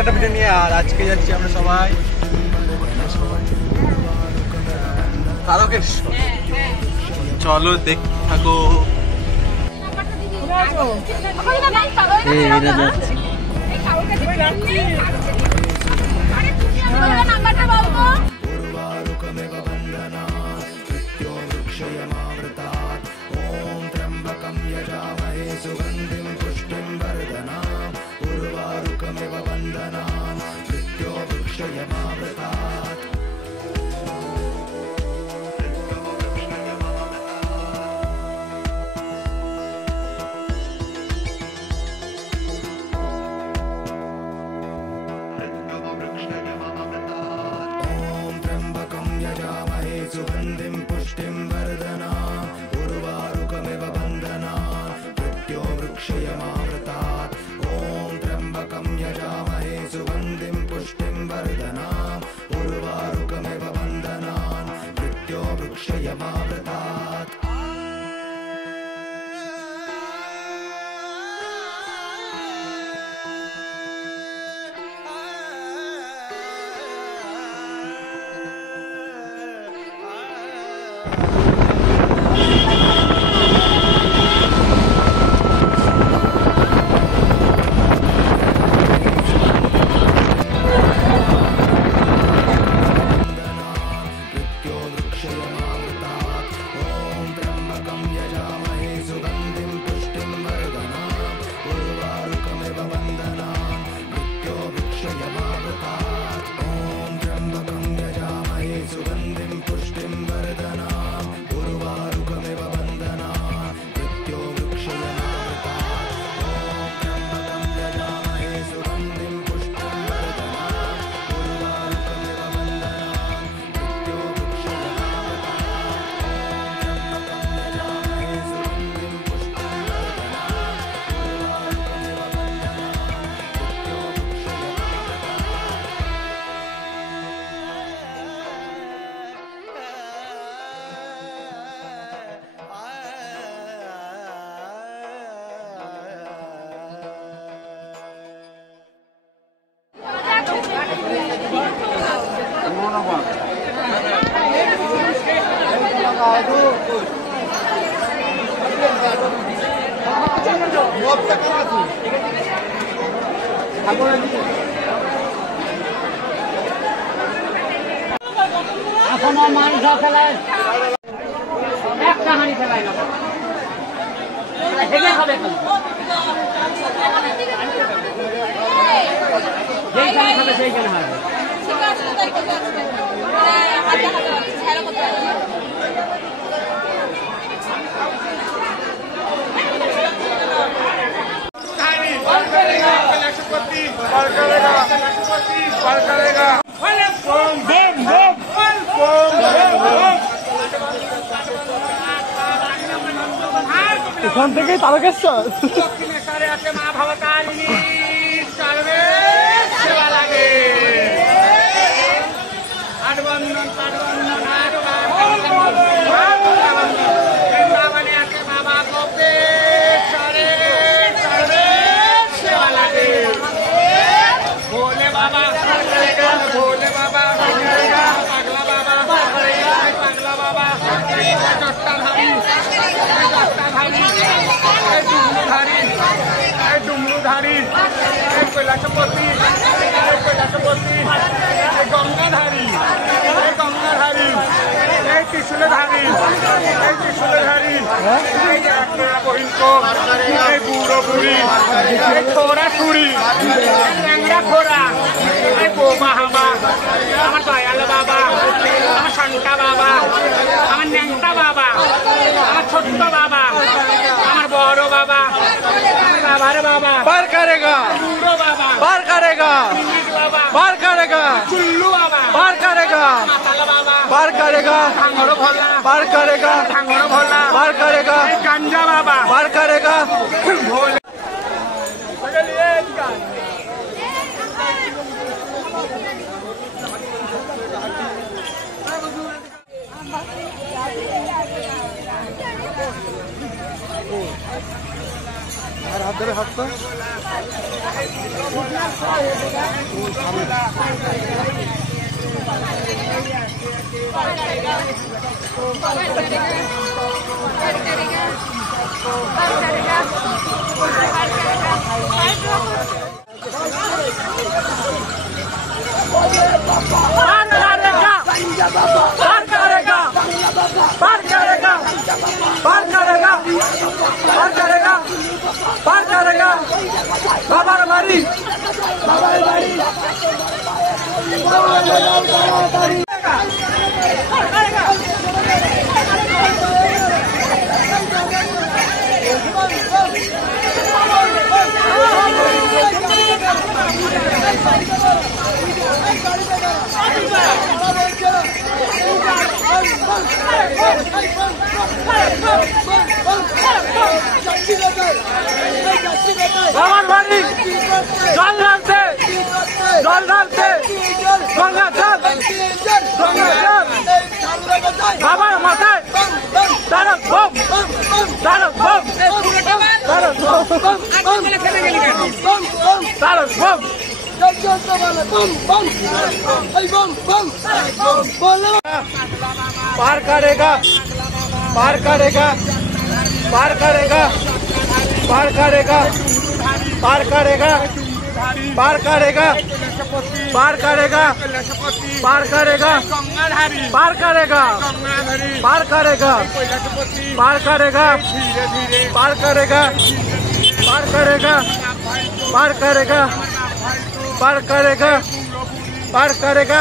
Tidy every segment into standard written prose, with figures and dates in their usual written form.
একটা ভিডিও নিয়ে। আর আজকে যাচ্ছি আমরা সবাই তারকেশ্বর। চলো দেখতে থাকো। এখনো মাংস ফেলায় একটা হাঁড়ি ফেলায় না হেগে খাবে যেইখানে খাবে সেইখানে হবে। এখান থেকেই তারকেশ্বর। দক্ষিণেশ্বরে আছে মা ভবতারিণী, সর্বে সেবা লাগে। আটবন্ধন পাটবন্ধন বৃন্দাবনে আছে বাবা গোপেশ্বরে, সর্বে সেবা লাগে। ভোলে বাবা, ভোলে বাবা, পাগলা বাবা, পাগলা বাবা, চট্টাধারী, ডুমরুধারী, কৈলাসপতি, গঙ্গাধারী, গঙ্গাধারী, এই ত্রিশূলধারী, এই ত্রিশূলধারী, বহিষ্ক, এই বুড়ো বুড়ি, এই খোরা খুড়ি, ল্যাংড়া খোরা, এই বোমা হামা, আমার দয়াল বাবা, আমার শান্তা বাবা, আমার ন্যাংটা বাবা, আমার ছোট্ট বাবা, আমার বড় বাবা, আমার বাবার বাবা पार करेगा, বুড়ো बाबा पार करेगा, बाबा पार करेगा, चुल्लू बाबा पार करेगा, माताला बाबा पार करेगा, भांगड़ो भोला पार करेगा, भांगड़ो भोला पार करेगा, गांजा बाबा पार करेगा। भोले আর হাত ধরে হাত তো বাবার বাড়ি বাবার বাড়ি জল ঢালতে বাবার মাথায় তারক বম তারক বম তারক বম पार करेगा पार करेगा पार करेगा पार करेगा पार करेगा पार करेगा पार करेगा पार करेगा पार करेगा पार करेगा पार करेगा पार करेगा पार करेगा पार करेगा पार करेगा पार करेगा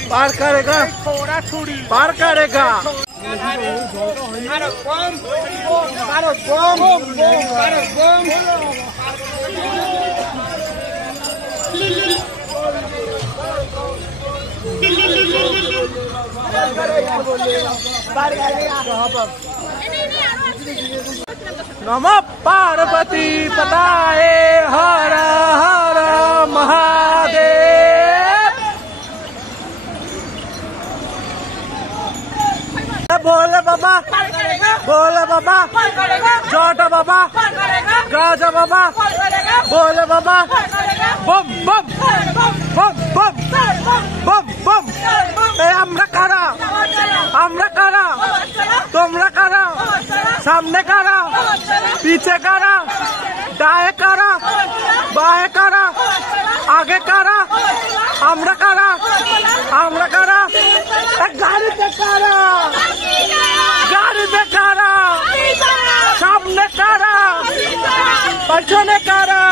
पार करेगा पार करेगा नमो पार्वती पताये हर हर महादेव। बोले बाबा बोले बाबा छोटा बाबा राजा बाबा बोले बाबा बम बम बम बम बम बम আমরা কারা তোমরা কারা সামনে কারা পিছে কারা ডায়ে কারা বায়ে কারা আগে কারা আমরা কারা গাড়িতে কারা সামনে কারা পেছনে কারা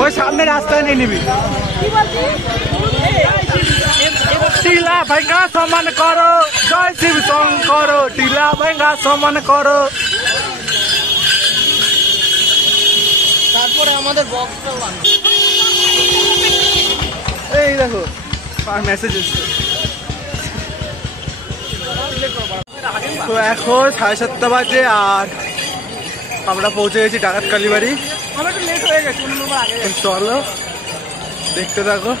ওই সামনে রাস্তায় নিয়ে নিবি টিলা ভাঙ্গা সমান করো জয় শিব শঙ্কর টিলা ভাঙ্গা সমান করো তারপরে আমাদের বক্সটাও আনবে এই দেখো মেসেজ এসেছে তো এখন 7:30 বাজে আর আমরা পৌঁছে গেছি ডাকাত কালীবাড়ি চলো দেখতে থাকো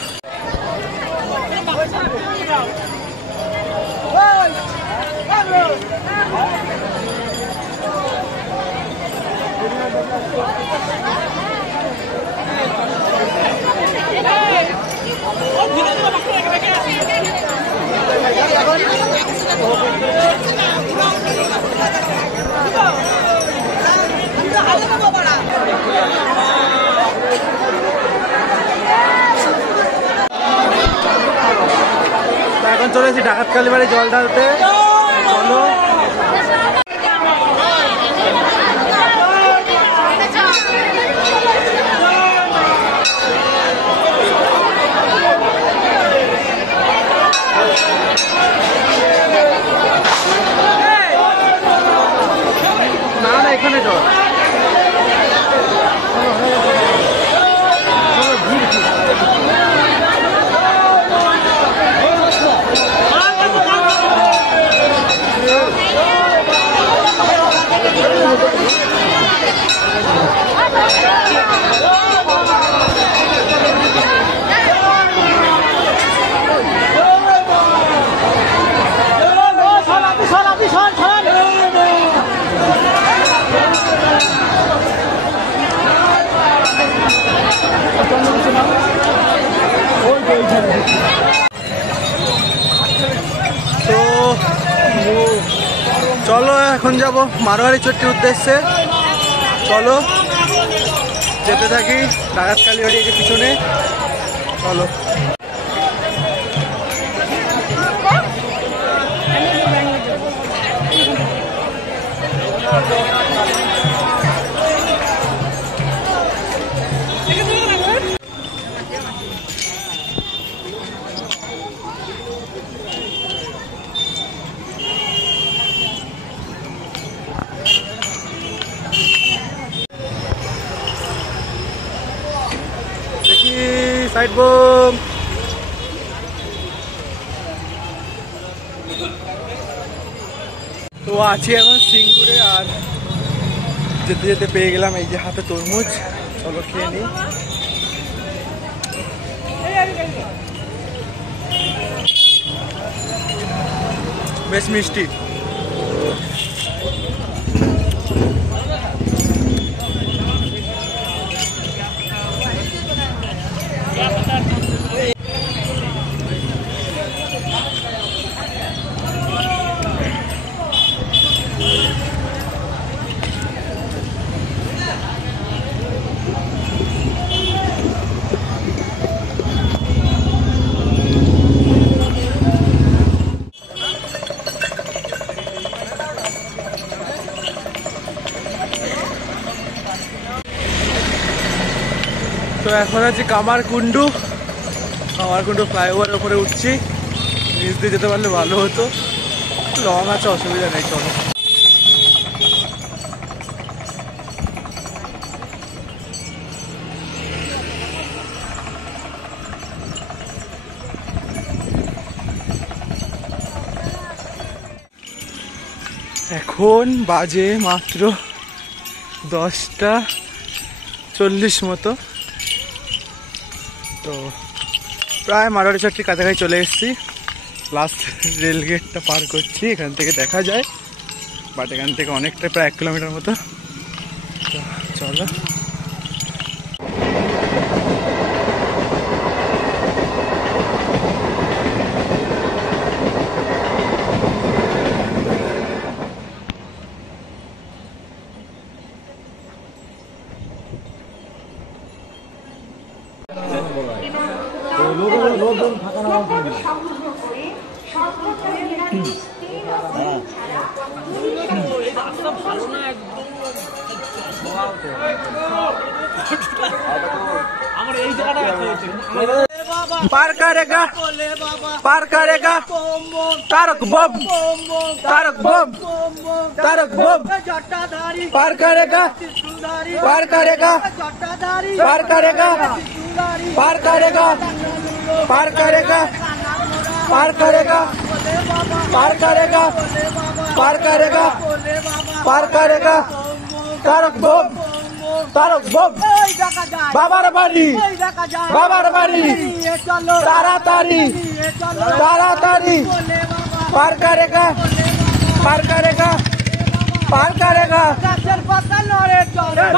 এখন চলে এসেছি ডাকাত কালীবাড়ি জল ঢালতে চলো না এখানে চল এখন যাব মারোয়ারি চট্টির উদ্দেশ্যে। চলো যেতে থাকি, ডাকাত কালীবাড়ি পিছনে। চলো সাইড বোম। তো আছি এখন সিঙ্গুরে, আর যেতে যেতে পেয়ে গেলাম এই যে হাতে তরমুজ। চলো খেয়ে নিই। বেশ মিষ্টি। তো এখন আছি কামারকুণ্ডু ফ্লাইওভারের উপরে উঠছি। নিচ দিয়ে যেতে পারলে ভালো হতো, লং আছে, অসুবিধা নেই। চলো এখন বাজে মাত্র 10:40 মতো। তো প্রায় মারোয়ারি চট্টির কাছাকাছি চলে এসেছি। লাস্ট রেল গেটটা পার করছি, এখান থেকে দেখা যায়, বাট এখান থেকে অনেকটা, প্রায় 1 কিলোমিটার মতো। তো চলো पार करेगा तारक बम तारक बम पार करेगा पार करेगा पार करेगा पार करेगा पार करेगा पार करेगा पार करेगा पार करेगा पार करेगा तारक बम बाबार बाड़ी तारातारी तारातारी पार करेगा पार करेगा पार करेगा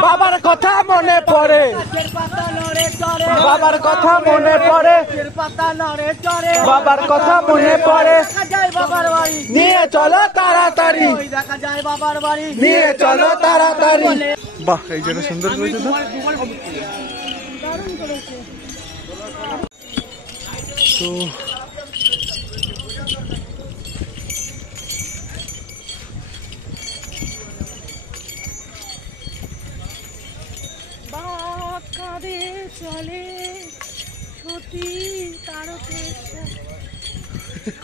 बाबार कथा मने पड़े बाबार कथा मने पड़े बाबार कथा मने पड़े निये चलो तारातारी निये चलो तारातारी। বাহ, এই জায়গা সুন্দর করেছে তো। তো চলে সতী তারকের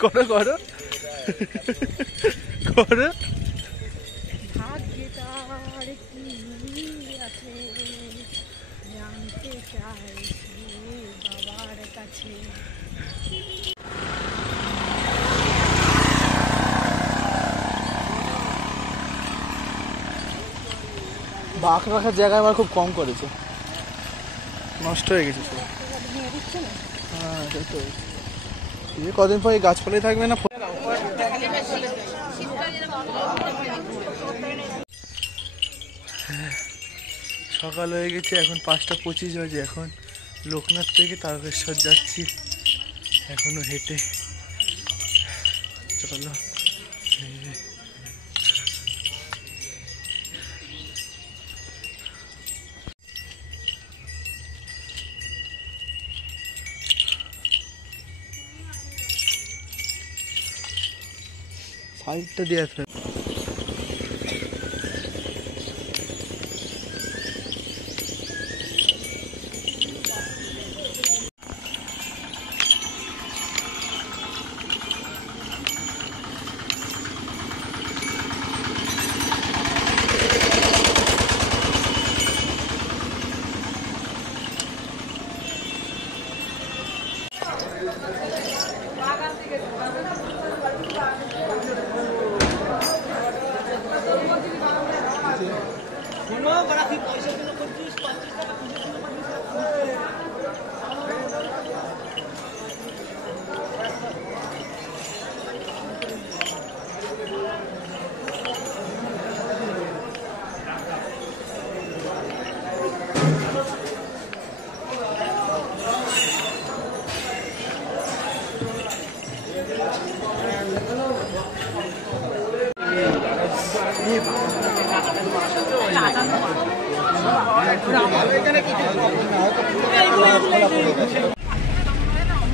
করো করো করো। ভাগ্যটার কি আছে জানতে চাইছি বাবার কাছে। বাঘ রাখার জায়গায় আমার খুব কম করেছে, নষ্ট হয়ে গেছে সব। হ্যাঁ সেটাই, এই কদিন পর এই গাছপালাই থাকবে না। সকাল হয়ে গেছে, এখন 5:25 বাজে। এখন লোকনাথ থেকে তারকেশ্বর যাচ্ছি, এখনো হেঁটে। চলো সাইডটা দিয়ে আছে।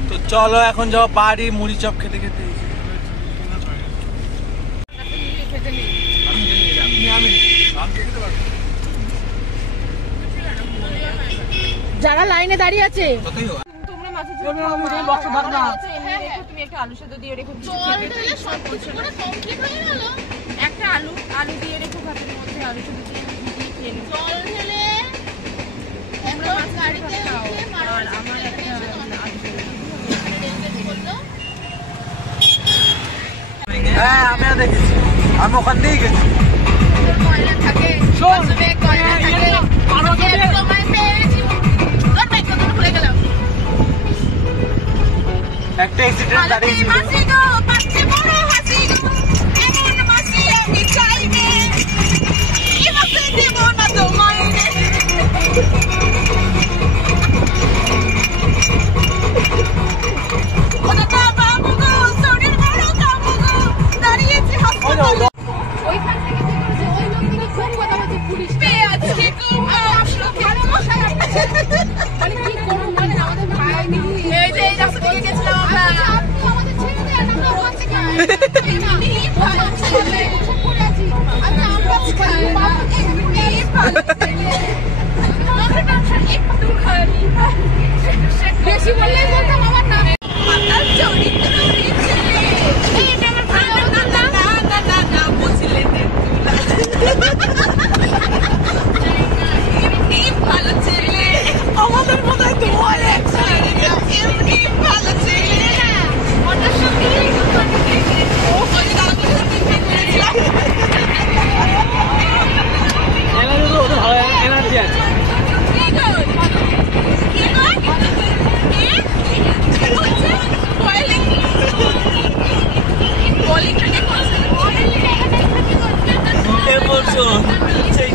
তো চলো এখন যাও বাড়ি মুড়ি চপ খেতে খেতে। যারা লাইনে দাঁড়িয়ে আছে আলু সেদ্ধ দিয়ে রেখো, একটা আলু আলু দিয়ে রেখো ভাতের মধ্যে, আলু সেদ্ধ দিয়ে খেয়ে নেবো। হ্যাঁ আমিও দেখেছি, আমি ওখান দিয়েই গেছি। একটা অ্যাক্সিডেন্ট দাঁড়িয়েছিল। বেশি বললেই বলতাম আমার নামে আমাদের মনে হয় তোমার এমনি ভালো ছেলে ওটার সঙ্গে এনার্জি আছে। বলছো সেই